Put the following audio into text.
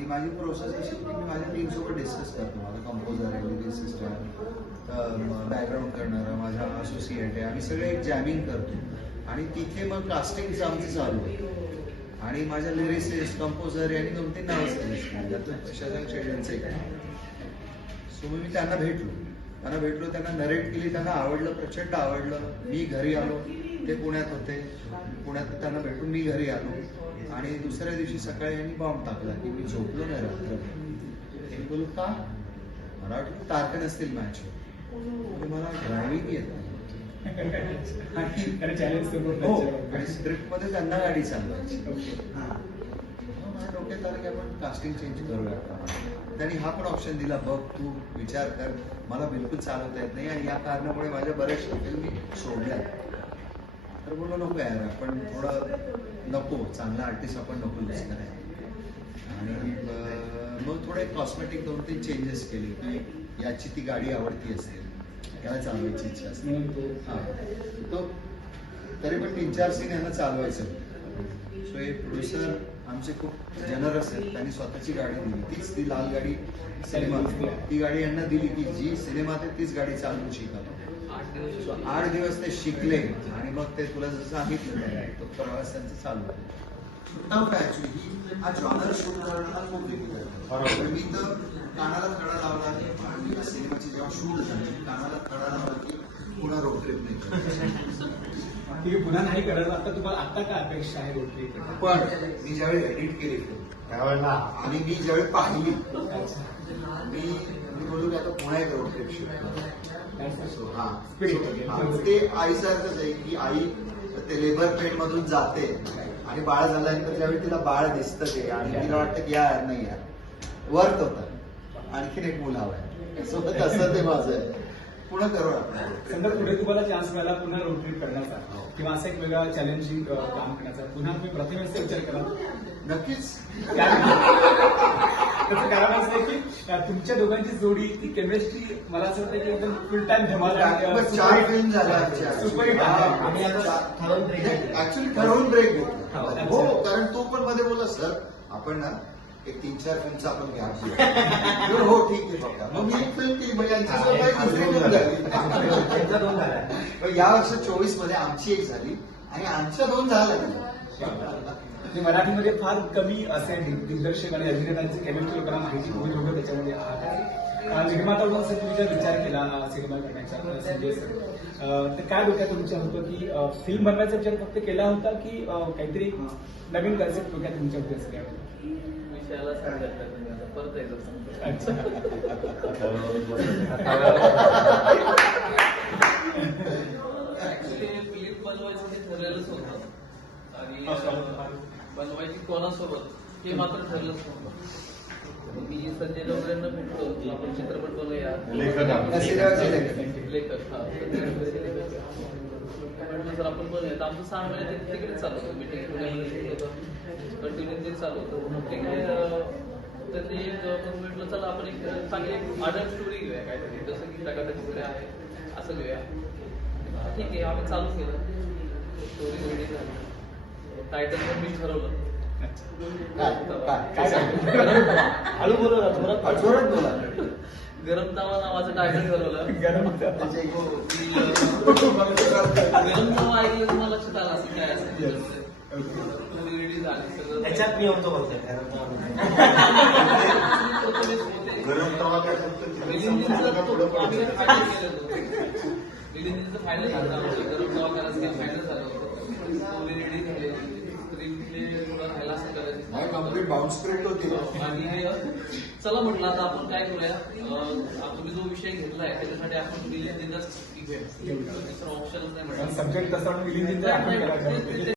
आणि माझी प्रोसेस अशी की मी माझ्या टीमसोबत डिस्कस करतो. माझा कंपोजर आहे, लिरिक सिस्टम, बॅकग्राऊंड करणारा माझा असोसिएट आहे. आम्ही सगळे एक जॅमिंग करतो आणि तिथे मग कास्टिंगचं आमचं चालू आहे. आणि माझ्या लिरिसिस्ट, कंपोजर यांनी 2-3 नावं सजेस्ट केली. त्यातून शशांक शेळकेंचं एक नाव. सो मी त्यांना भेटलो, त्यांना नरेट केली, त्यांना आवडलं, प्रचंड आवडलं. मी घरी आलो, ते पुण्यात होते. पुण्यात त्यांना भेटून मी घरी आलो आणि दुसऱ्या दिवशी सकाळी यांनी बॉम्ब टाकला की मी झोपलो नाही रात्र. मी बोलू का? मला वाटलं तारखे नसतील मॅच. मला ड्रायव्हिंग येत नाही आणि स्क्रिप्ट मध्ये त्यांना गाडी चालवायची. माझ्या डोक्यात आलं की आपण कास्टिंग चेंज करूया. त्यांनी हा पण ऑप्शन दिला, बघ तू विचार कर, मला बिलकुल चालवता येत नाही आणि या कारणामुळे माझ्या बऱ्याचशा फिल्म मी सोडल्या. तर बोललो नको यार, आपण थोडं नको, चांगला आर्टिस्ट आपण नको लूज करायला. आणि मग थोडे कॉस्मेटिक 2-3 चेंजेस केले की याची ती गाडी आवडती असेल, याला चालवायची इच्छा असते. तो तरी पण 3-4 सीन यांना चालवायचं. सो हे प्रोड्युसर आमचे खूप जनरस आहेत. त्यांनी स्वतःची गाडी दिली, तीच ती लाल गाडी सिनेमात, ती गाडी यांना दिली की जी सिनेमात आहे तीच गाडी चालवू शिकावं. 8 दिवस ते शिकले आणि मग ते तुला जसं सांगितलं तो प्रवास त्यांचा चालू आहे. ऍक्च्युली हा जॉनर शूट करण्याला खूप वेगळं. मी तर कानाला खडा लावला आणि सिनेमाची जेव्हा शूट झाली कानाला खडा लावला की पुन्हा रोड ट्रिप नाही पुन्हा नाही करायचं. आता तुम्हाला आता काय अपेक्षा आहे रोड ट्रिप? पण मी ज्यावेळी एडिट केली त्यावेळेला आणि मी ज्यावेळी पाहिली मी बोलू की आता पुन्हा एक रोड ट्रिप शूट. ते आईसारखंच आहे की आई ते लेबर पेन मधून जाते आणि बाळ झाल्यानंतर ज्यावेळी तिला बाळ दिसतं ते आणि तिला वाटतं की यार नाही यार वर्क होतं, आणखीन एक मुलं हवंय. सो तसं ते माझं आहे. पुन्हा करू आपण. समजा पुढे तुम्हाला चान्स मिळाला पुन्हा रोड ट्रिप करण्याचा किंवा असं एक वेगळा चॅलेंजिंग काम करण्याचा, पुन्हा तुम्ही प्रथमेशचा विचार करा? नक्कीच. त्याचं कारण असं आहे की तुमच्या दोघांची जोडी, ती केमिस्ट्री मला असं वाटतं की एकदम फुल टाइम धमाल. 4 फिल्म झाल्या ऍक्च्युली ठरवून ब्रेक घेतला. हो, कारण तो पण मध्ये बोलला सर आपण ना एक 3-4 फिल्मचा आपण गॅप घेऊ. हो ठीक आहे बघा. मग मी एक फिल्म केली, म्हणजे या वर्षी 24 मध्ये आमची एक झाली आणि आमच्या 2 झाल्या. मराठीमध्ये फार कमी असे दिग्दर्शक आणि अभिनेत्यांची केमिस्ट्री लोकांना माहिती होईल होतं त्याच्यामध्ये आहात. निर्माता म्हणून असं तुम्ही जर विचार केला सिनेमा करण्याचा संजय सर, तर काय डोक्यात तुमच्या होतं की फिल्म बनवायचा विचार फक्त केला होता की काहीतरी नवीन कन्सेप्ट डोक्यात तुमच्या होते असं काय? विषयाला परत ऍक्च्युली फिल्म बनवायचं हे ठरलेलंच होतं आणि बनवायची कोणासोबत हे मात्र ठरलंच नव्हतं. मी संजय डोंगरेंना भेटलो, आपण चित्रपट बनवूया, लेखक म्हटलं सर आपण बनवूया. आमचं 6 महिने तिकडेच चालू होतं, मीटिंग कंटिन्यू ते चालू होतं. त्यांनी म्हटलं चला आपण एक चांगली अडल्ट स्टोरी घेऊया, काहीतरी जसं की टकाटक पुढे आहे असं घेऊया. ठीक आहे, आम्ही चालू केलं, स्टोरी रेडी झाली, टायटल पण मी ठरवलं. हळू बोला, जोरात बोला. गरम तावा नावाचं टायटल ठरवलं. गरम तावा ऐकलं तुम्हाला लक्षात आलं असं काय असेल. स्टोरी रेडी झाली सगळं. त्याच्यात मी होतो बोलतोय गरम तवा काय रिलीजचं फायनल झालं आमचं. गरम तवा करायचं काय फायनल झालं होतं. स्टोरी रेडी झाली, कम्प्लीट बाउन्स स्क्रिप्ट होती आणि चला म्हटलं आता आपण काय करूया, तुम्ही जो विषय घेतलाय त्याच्यासाठी आपण विलेन घेऊया. दुसरा ऑप्शनच नाही म्हटलं. सब्जेक्ट तसा विलेन